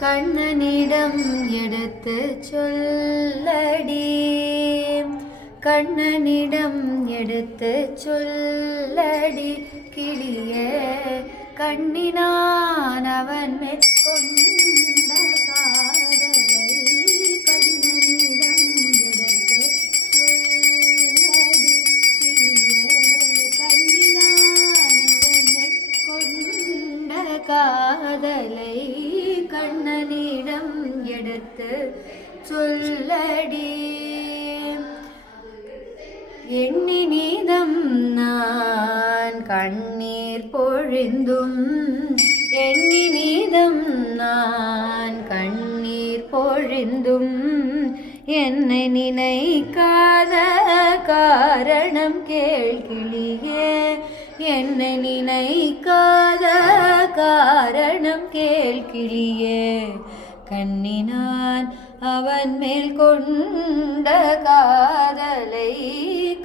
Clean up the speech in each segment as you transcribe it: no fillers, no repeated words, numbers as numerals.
கண்ணனிடம் எடுத்து சொல்லடி, கண்ணனிடம் எடுத்து சொல்லடி கிளியே, கண்ணினான் அவன் மேற்கொண்ட காதலை கண்ணனிடம் எடுத்து சொல்லடி கிளியே, கண்ணினான் அவன் மேற்கொண்ட காதலை கண்ணனிடம் எடுத்து சொல்லடி. எண்ணி நீதம் நான் கண்ணீர் பொழிந்தும், எண்ணி நீதம் நான் கண்ணீர் பொழிந்தும், என்னை நினைக்காத காரணம் கேள்கிளியே, என்னை நினைக்காத காரணம் கேள்கிளியே, கண்ணினான் அவன் மேல் கொண்ட காதலை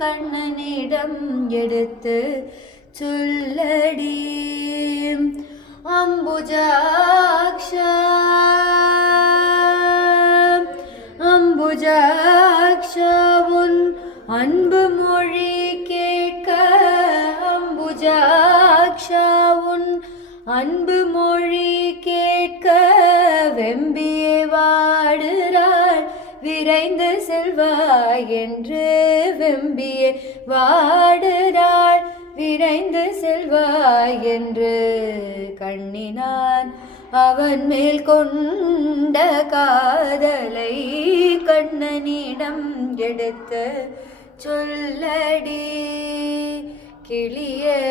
கண்ணனிடம் எடுத்து சொல்லடி. அம்புஜாக்ஷா அம்புஜாக்ஷா உன் அன்பு மொழி கேட்க, அம்புஜாக்ஷா உன் அன்பு மொழி கேட்க வெம்பியே வாடுறாள் விரைந்து செல்வாய் என்று, வெம்பியே வாடுறாள் விரைந்து செல்வாய் என்று, கண்ணினான் அவன் மேல் கொண்ட காதலை கண்ணனிடம் எடுத்து சொல்லடி கிளியே.